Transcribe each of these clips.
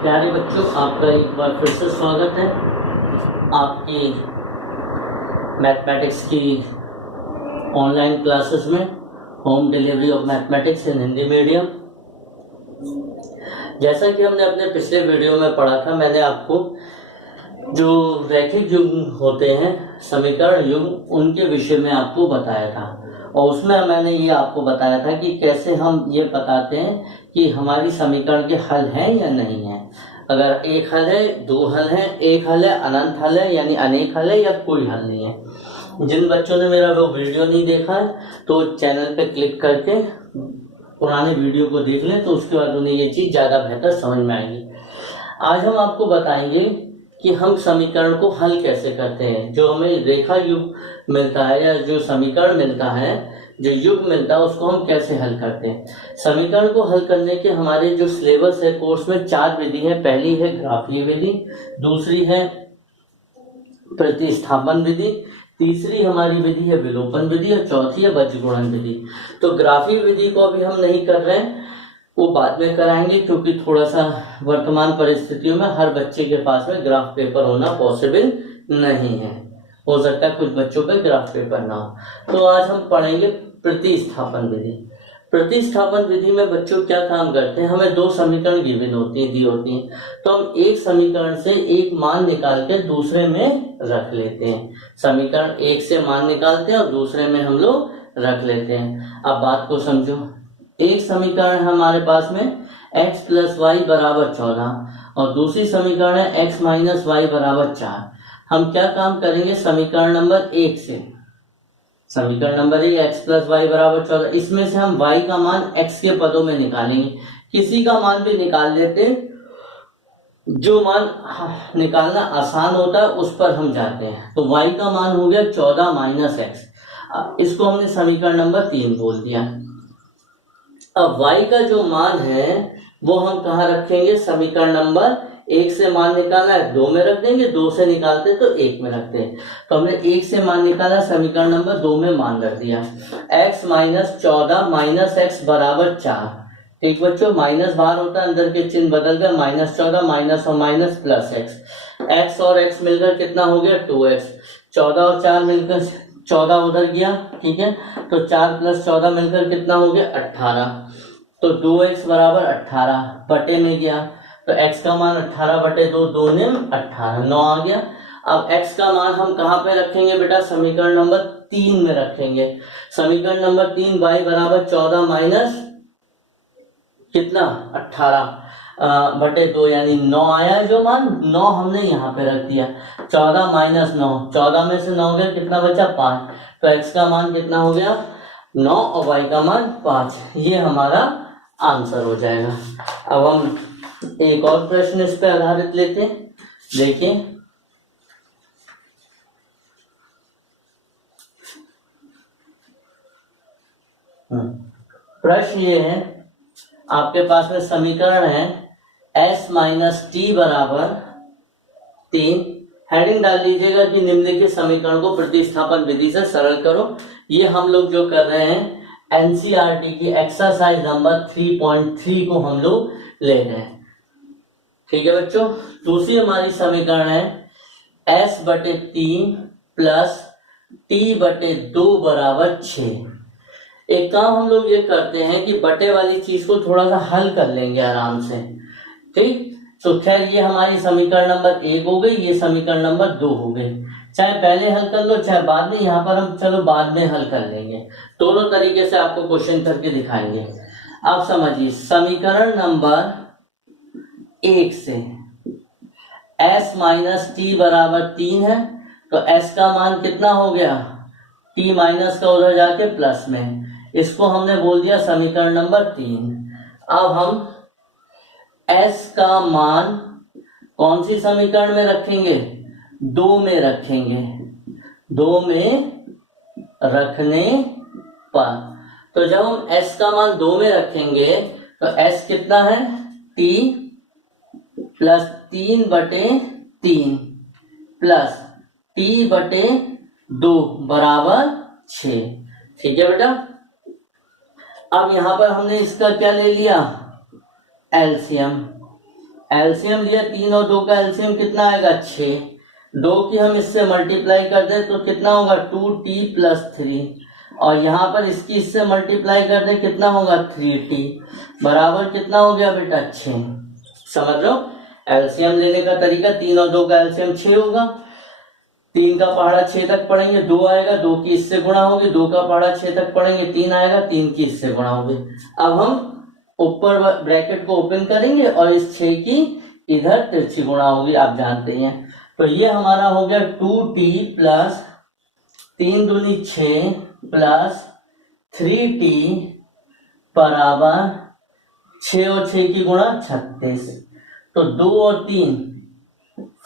प्यारे बच्चों, आपका एक बार फिर से स्वागत है आपकी मैथमेटिक्स की ऑनलाइन क्लासेस में। Home delivery of mathematics in Hindi medium. जैसा कि हमने अपने पिछले वीडियो में पढ़ा था, मैंने आपको जो रैखिक युग्म होते हैं, समीकरण युग्म, उनके विषय में आपको बताया था। और उसमें मैंने ये आपको बताया था कि कैसे हम ये बताते हैं कि हमारी समीकरण के हल हैं या नहीं है। अगर एक हल है, दो हल है, एक हल है, अनंत हल है, यानी अनेक हल है, या कोई हल नहीं है। जिन बच्चों ने मेरा वो वीडियो नहीं देखा है तो चैनल पे क्लिक करके पुराने वीडियो को देख लें, तो उसके बाद उन्हें ये चीज़ ज़्यादा बेहतर समझ में आएगी। आज हम आपको बताएंगे कि हम समीकरण को हल कैसे करते हैं। जो हमें रेखा युग्म मिलता है या जो समीकरण मिलता है, जो युग्म मिलता है, उसको हम कैसे हल करते हैं। समीकरण को हल करने के हमारे जो सिलेबस है कोर्स में 4 विधि है। पहली है ग्राफीय विधि, दूसरी है प्रतिस्थापन विधि, तीसरी हमारी विधि है विलोपन विधि, और चौथी है बज्रगुणन विधि। तो ग्राफीय विधि को अभी हम नहीं कर रहे हैं, वो बाद में कराएंगे, क्योंकि थोड़ा सा वर्तमान परिस्थितियों में हर बच्चे के पास में ग्राफ पेपर होना पॉसिबल नहीं है। हो सकता है कुछ बच्चों पे ग्राफ पेपर ना हो। तो आज हम पढ़ेंगे प्रतिस्थापन विधि। प्रतिस्थापन विधि में बच्चों क्या काम करते हैं, हमें दो समीकरण दी होती हैं, तो हम एक समीकरण से एक मान निकाल के दूसरे में रख लेते हैं। समीकरण एक से मान निकालते हैं और दूसरे में हम लोग रख लेते हैं। अब बात को समझो। एक समीकरण है हमारे पास में x प्लस वाई बराबर 14 और दूसरी समीकरण है x माइनस वाई बराबर 4। हम क्या काम करेंगे, समीकरण नंबर एक से, समीकरण नंबर एक x प्लस वाई बराबर 14, इसमें से हम y का मान x के पदों में निकालेंगे। किसी का मान भी निकाल लेते हैं, जो मान निकालना आसान होता है उस पर हम जाते हैं। तो y का मान हो गया 14 माइनस x, इसको हमने समीकरण नंबर 3 बोल दिया। अब y का जो मान है वो हम कहाँ रखेंगे, समीकरण नंबर एक से मान निकाला है, 2 में रख देंगे, 2 से निकालते तो 1 में रखते हैं। तो हमने 1 से मान निकाला, समीकरण नंबर 2 में मान रख दिया। x माइनस 14 माइनस x बराबर 4। ठीक बच्चों, माइनस बाहर होता है, अंदर के चिन्ह बदल गए, माइनस 14 माइनस और माइनस प्लस x और x मिलकर कितना हो गया 2x। 14 और 4 मिलकर 14 उधर गया, ठीक है, तो 4 प्लस 14 मिलकर कितना हो गया 18। तो 2x बराबर 18 बटे में गया, तो x का मान 18 बटे 2, 2 ने 18, 9 आ गया। अब x का मान हम कहाँ पे रखेंगे बेटा, समीकरण नंबर 3 में रखेंगे। समीकरण नंबर 3 y बराबर 14 माइनस कितना 18 बटे 2, यानी 9 आया जो मान, 9 हमने यहाँ पे रख दिया। 14 माइनस 9, 14 में से 9 गया, कितना बचा 5। तो x का मान कितना हो गया 9 और y का मान 5। ये हमारा आंसर हो जाएगा। अब हम एक और प्रश्न इस पे आधारित लेते हैं। देखिए, प्रश्न ये है, आपके पास में समीकरण है s माइनस टी बराबर 3। हेडिंग डाल लीजिएगा कि निम्नलिखित समीकरण को प्रतिस्थापन विधि से सरल करो। ये हम लोग जो कर रहे हैं एनसीईआरटी की एक्सरसाइज नंबर 3.3 को हम लोग ले रहे हैं। ठीक है बच्चों, दूसरी हमारी समीकरण है s बटे 3 प्लस t बटे 2 बराबर 6। एक काम हम लोग ये करते हैं कि बटे वाली चीज को थोड़ा सा हल कर लेंगे आराम से। ठीक, तो खैर ये हमारी समीकरण नंबर 1 हो गई, ये समीकरण नंबर 2 हो गई। चाहे पहले हल कर लो चाहे बाद में, यहाँ पर हम चलो बाद में हल कर लेंगे। दोनों तरीके से आपको क्वेश्चन करके दिखाएंगे। आप समझिए, समीकरण नंबर 1 से s माइनस टी बराबर 3 है, तो s का मान कितना हो गया, t माइनस का उधर जाके प्लस में, इसको हमने बोल दिया समीकरण नंबर 3। अब हम s का मान कौन सी समीकरण में रखेंगे, 2 में रखेंगे। 2 में रखने पर, तो जब हम s का मान 2 में रखेंगे तो s कितना है, t प्लस 3 बटे 3 प्लस t बटे 2 बराबर 6। ठीक है बेटा, अब यहाँ पर हमने इसका क्या ले लिया, एलसीएम। एलसीएम लिया, 3 और 2 का एलसीएम कितना आएगा 6। 2 की हम इससे मल्टीप्लाई कर दें तो कितना होगा 2t + 3, और यहाँ पर इसकी इससे मल्टीप्लाई कर दें कितना होगा 3t, बराबर कितना हो गया बेटा 6। समझ लो एलसीएम लेने का तरीका, 3 और 2 का एलसीएम 6 होगा, 3 का पहाड़ा 6 तक पढ़ेंगे, 2 आएगा, 2 की इससे गुणा होगी, 2 का पहाड़ा 6 तक पढ़ेंगे, 3 आएगा, 3 की इससे गुणा होगी। अब हम ऊपर ब्रैकेट को ओपन करेंगे और इस 6 की इधर तिरछी गुणा होगी, आप जानते हैं। तो ये हमारा हो गया 2t + 3 दूनी 6 + 3t बराबर 6 और 6 की गुणा 36। तो 2 और 3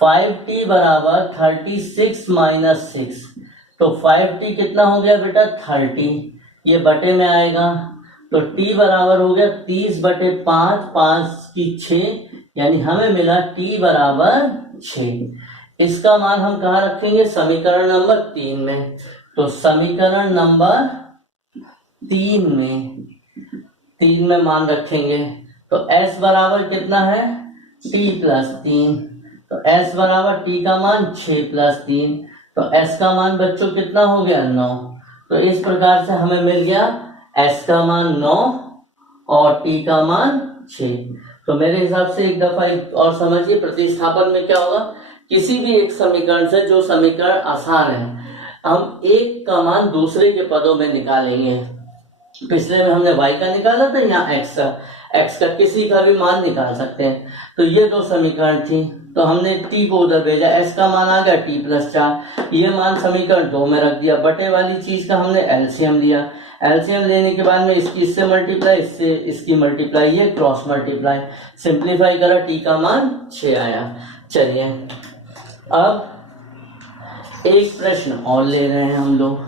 5t बराबर 36 - 6। तो 5t कितना हो गया बेटा 30, ये बटे में आएगा, तो t बराबर हो गया 30/5, 5 की 6, यानी हमें मिला t बराबर 6। इसका मान हम कहाँ रखेंगे, समीकरण नंबर 3 में। तो समीकरण नंबर 3 में मान रखेंगे। तो s बराबर कितना है t + 3, तो s बराबर t का मान 6 + 3, तो s का मान बच्चों कितना हो गया 9। तो इस प्रकार से हमें मिल गया s का मान 9 और t का मान 6। तो मेरे हिसाब से एक दफा एक और समझिए, प्रतिस्थापन में क्या होगा, किसी भी एक समीकरण से जो समीकरण आसान है हम एक का मान दूसरे के पदों में निकालेंगे। पिछले में हमने y का निकाला था, यहाँ x का किसी का भी मान निकाल सकते हैं। तो ये 2 समीकरण थी, तो हमने t को उधर भेजा, s का मान आ गया t + 4, ये मान समीकरण 2 में रख दिया। बटे वाली चीज का हमने एलसीएम लिया, एलसीएम लेने के बाद में इसकी इससे मल्टीप्लाई, इससे इसकी मल्टीप्लाई, ये क्रॉस मल्टीप्लाई, सिंप्लीफाई करा, t का मान 6 आया। चलिए अब एक प्रश्न और ले रहे हैं हम लोग,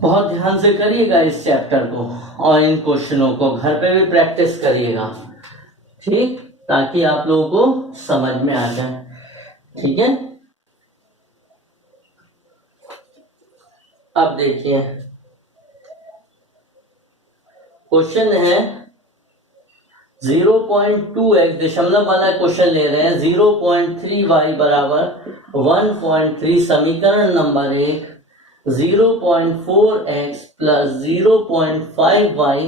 बहुत ध्यान से करिएगा इस चैप्टर को और इन क्वेश्चनों को घर पे भी प्रैक्टिस करिएगा, ठीक, ताकि आप लोगों को समझ में आ जाए। ठीक है, अब देखिए क्वेश्चन है 0.2x, दशमलव वाला क्वेश्चन ले रहे हैं। 0.3y बराबर 1.3, समीकरण नंबर 1। 0.4x + 0.5y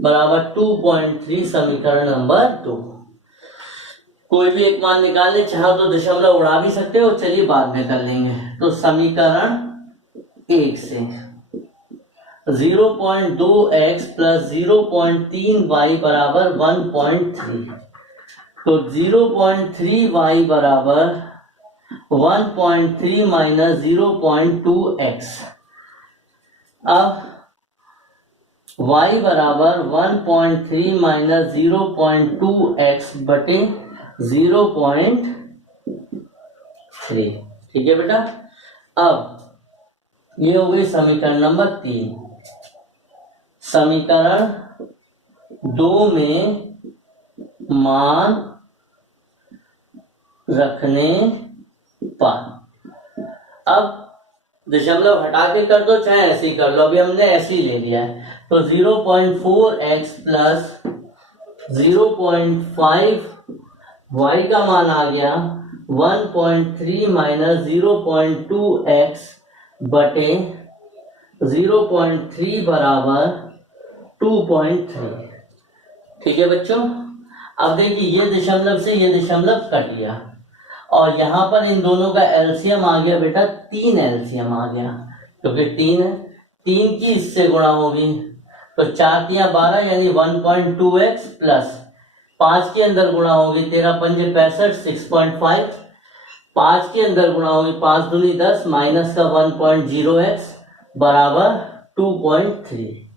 बराबर 2.3, समीकरण नंबर 2। कोई भी एक मान निकालने चाहो तो दशमलव उड़ा भी सकते हो, चलिए बाद में कर लेंगे। तो समीकरण 1 से 0.2x + 0.3y बराबर 1.3, तो 0.3y बराबर 1.3 - 0.2x। अब y बराबर 1.3 - 0.2x बटे 0.3, ठीक है बेटा। अब ये हो गई समीकरण नंबर 3। समीकरण 2 में मान रखने पर, अब दशमलव हटा के कर दो चाहे ऐसे ही कर लो, अभी हमने ऐसे ही ले लिया है। तो 0.4x + 0.5 y का मान आ गया 1.3 - 0.2x बटे 0.3 बराबर 2.3, ठीक है बच्चों। अब देखिए ये दशमलव से ये दशमलव कट गया और यहाँ पर इन दोनों का एलसीएम आ गया बेटा 3 एलसीएम आ गया, क्योंकि 3 है, 3 की इससे गुणा होगी, तो 4 × 12 यानी 1.2x प्लस 5 के अंदर गुणा होगी, 13 × 5 = 65, 6.5, 5 के अंदर गुणा होगी, 5 दूनी 10 माइनस का 1.0x बराबर 2.3।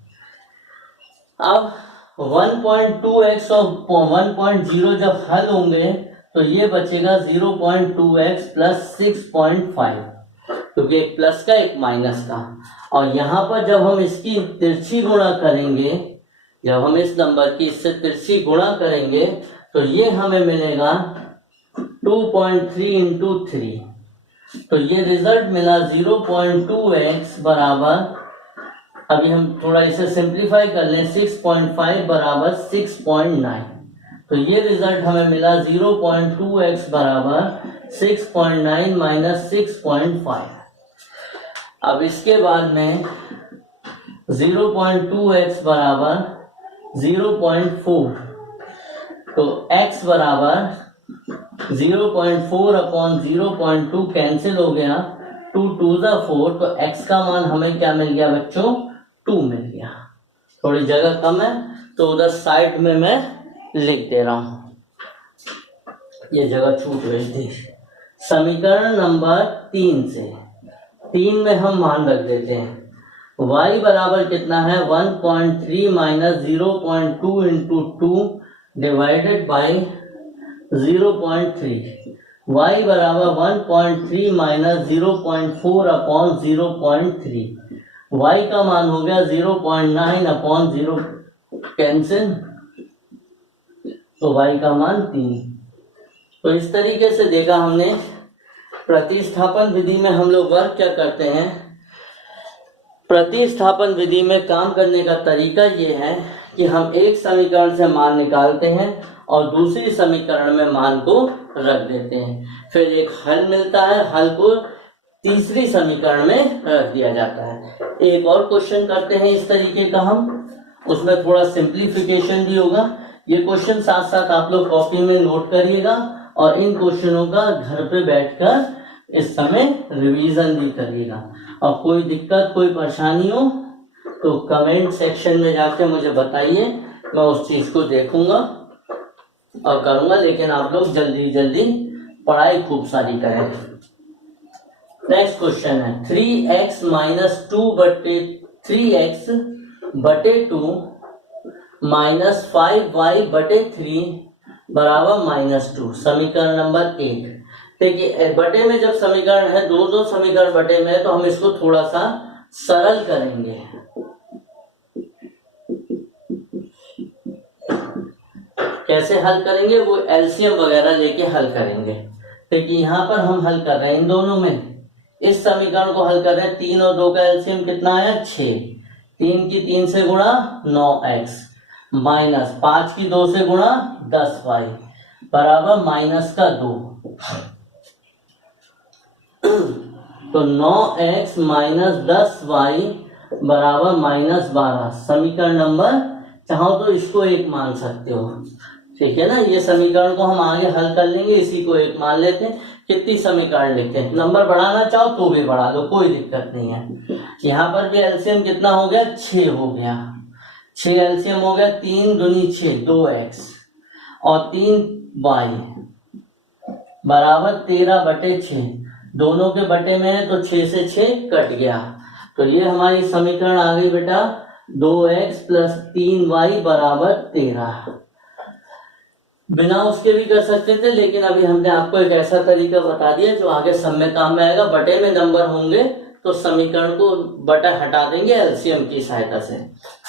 अब 1.2x और 1.0 जब हल होंगे तो ये बचेगा 0.2x + 6.5, क्योंकि एक प्लस का एक माइनस का। और यहाँ पर जब हम इसकी तिरछी गुणा करेंगे, जब हम इस नंबर की इससे तिरछी गुणा करेंगे तो ये हमें मिलेगा 2.3 × 3, तो ये रिजल्ट मिला 0.2x बराबर अभी हम थोड़ा इसे सिंप्लीफाई कर लें, 6.5 बराबर 6.9, तो ये रिजल्ट हमें मिला 0.2x बराबर 6.9 माइनस 6.5। अब इसके बाद में 0.2x बराबर 0.4, तो x बराबर 0.4 अपॉन 0.2 कैंसिल हो गया, 2 2 4, तो x का मान हमें क्या मिल गया बच्चों, 2 मिल गया। थोड़ी जगह कम है तो उधर साइड में मैं लिख दे रहा हूं, ये जगह छूट गई थी। समीकरण नंबर 3 से 3 में हम मान रख देते हैं, y बराबर कितना है 1.3 minus 0.2 into 2 divided by 0.3, y बराबर 1.3 माइनस 0.4 अपॉन 0.3, y का मान हो गया 0.9 अपॉन 0 कैंसिल, तो y का मान 3। तो इस तरीके से देखा हमने। प्रतिस्थापन विधि में हम लोग वर्क क्या करते हैं, प्रतिस्थापन विधि में काम करने का तरीका ये है कि हम एक समीकरण से मान निकालते हैं और दूसरी समीकरण में मान को रख देते हैं, फिर एक हल मिलता है, हल को तीसरी समीकरण में रख दिया जाता है। एक और क्वेश्चन करते हैं इस तरीके का हम, उसमें थोड़ा सिंप्लीफिकेशन भी होगा। ये क्वेश्चन साथ साथ आप लोग कॉपी में नोट करिएगा और इन क्वेश्चनों का घर पे बैठकर इस समय रिवीजन भी करिएगा। और कोई दिक्कत कोई परेशानी हो तो कमेंट सेक्शन में जाके मुझे बताइए, मैं उस चीज को देखूंगा और करूंगा, लेकिन आप लोग जल्दी जल्दी पढ़ाई खूब सारी करें। नेक्स्ट क्वेश्चन है 3x माइनस 2 बटे 3x बटे 2 माइनस 5y बटे 3 बराबर -2, समीकरण नंबर 1। देखिए बटे में जब समीकरण है, दो समीकरण बटे में है, तो हम इसको थोड़ा सा सरल करेंगे। कैसे हल करेंगे, वो एलसीएम वगैरह लेके हल करेंगे। देखिए यहाँ पर हम हल कर रहे हैं इन दोनों में, इस समीकरण को हल कर रहे हैं, 3 और 2 का एलसीएम कितना आया 6, 3 की 3 से गुणा 9x माइनस 5 की 2 से गुणा 10y बराबर -2। तो 9x माइनस 10y बराबर -12, समीकरण नंबर, चाहो तो इसको एक मान सकते हो, ठीक है ना। ये समीकरण को हम आगे हल कर लेंगे, इसी को एक मान लेते हैं। कितनी समीकरण लिखते हैं, नंबर बढ़ाना चाहो तो भी बढ़ा लो, कोई दिक्कत नहीं है। यहाँ पर भी एलसीएम कितना हो गया 6 हो गया, 6 एलसीएम हो गया, 3 दूनी 6 2x और 3y बराबर 13 बटे 6, दोनों के बटे में है तो 6 से 6 कट गया, तो ये हमारी समीकरण आ गई बेटा 2x प्लस 3y बराबर 13। बिना उसके भी कर सकते थे, लेकिन अभी हमने आपको एक ऐसा तरीका बता दिया जो आगे सब में काम में आएगा। बटे में नंबर होंगे तो समीकरण को बटा हटा देंगे एलसीएम की सहायता से।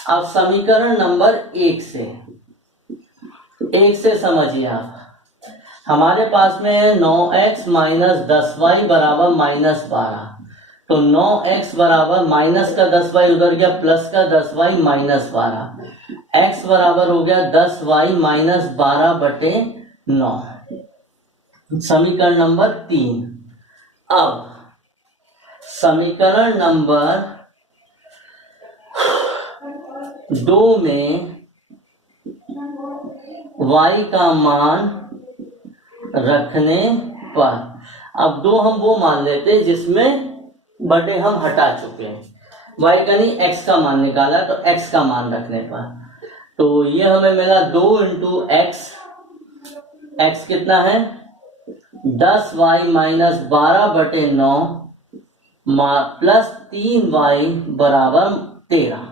अब समीकरण नंबर 1 से समझिए आप, हमारे पास में है 9x माइनस 10y बराबर -12, तो 9x बराबर माइनस का 10y उधर गया, प्लस का 10y -12, x बराबर हो गया 10y माइनस 12 बटे 9, समीकरण नंबर 3। अब समीकरण नंबर 2 में y का मान रखने पर, अब 2 हम वो मान लेते हैं जिसमें बटे हम हटा चुके हैं, y का नहीं x का मान निकाला, तो x का मान रखने पर, तो ये हमें मिला 2 इंटू x कितना है 10y माइनस 12 बटे 9 प्लस 3y बराबर 13।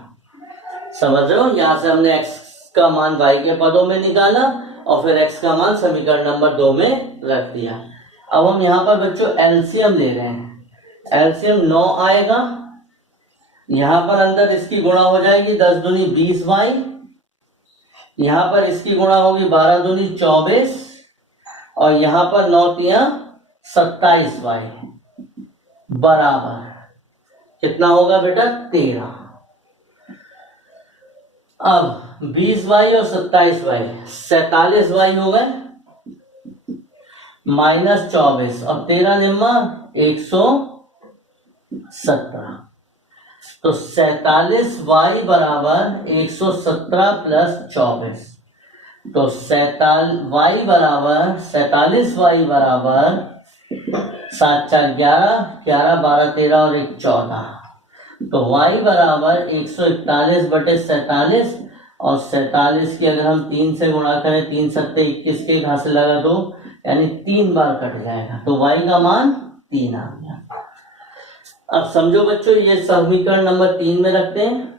समझ रहे हो, यहां से हमने x का मान y के पदों में निकाला और फिर x का मान समीकरण नंबर 2 में रख दिया। अब हम यहाँ पर बच्चों एलसीएम ले रहे हैं, एलसीएम 9 आएगा, यहाँ पर अंदर इसकी गुणा हो जाएगी 10 दूनी 20y, यहाँ पर इसकी गुणा होगी 12 दूनी 24 और यहाँ पर 9 तिया 27y बराबर कितना होगा बेटा 13। अब 20y और 27y, 47y हो गए -24 और 13 निम्मा 117। तो 47y बराबर 117 प्लस 24, तो 47y बराबर 7 4 11, 11 12 13 और 1 14, तो y बराबर 141 बटे 47, और 47 की अगर हम 3 से गुणा करें, 3 सत्ते 21 के घात से लगा दो, यानी 3 बार कट जाएगा, तो y का मान 3 आ गया। अब समझो बच्चों, ये समीकरण नंबर 3 में रखते हैं,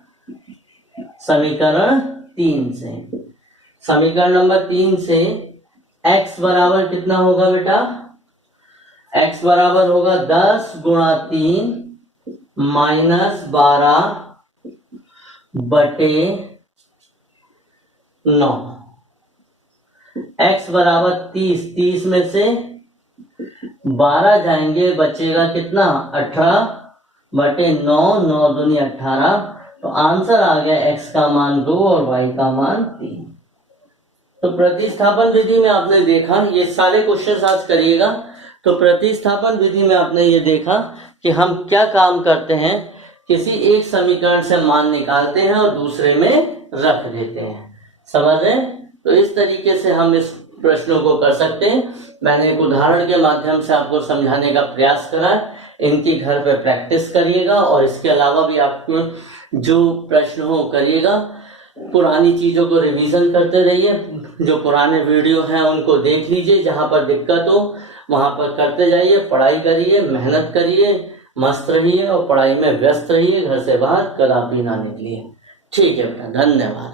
समीकरण 3 से, समीकरण नंबर 3 से x बराबर कितना होगा बेटा, x बराबर होगा 10 गुणा 3 -12 बटे 9, x बराबर 30, 30 में से 12 जाएंगे, बचेगा कितना 18 बटे 9, 9 दूनी 18, तो आंसर आ गया x का मान 2 और y का मान 3। तो प्रतिस्थापन विधि में आपने देखा, ये सारे क्वेश्चन आज करिएगा। तो प्रतिस्थापन विधि में आपने ये देखा कि हम क्या काम करते हैं, किसी एक समीकरण से मान निकालते हैं और दूसरे में रख देते हैं, समझ रहे हैं? तो इस तरीके से हम इस प्रश्नों को कर सकते हैं। मैंने एक उदाहरण के माध्यम से आपको समझाने का प्रयास करा, इनकी घर पे प्रैक्टिस करिएगा, और इसके अलावा भी आपको जो प्रश्न हो करिएगा, पुरानी चीजों को रिवीजन करते रहिए, जो पुराने वीडियो हैं उनको देख लीजिए, जहां पर दिक्कत हो वहां पर करते जाइए, पढ़ाई करिए, मेहनत करिए, मस्त रहिए और पढ़ाई में व्यस्त रहिए, घर से बाहर कदापि ना निकलिए। ठीक है बेटा, धन्यवाद।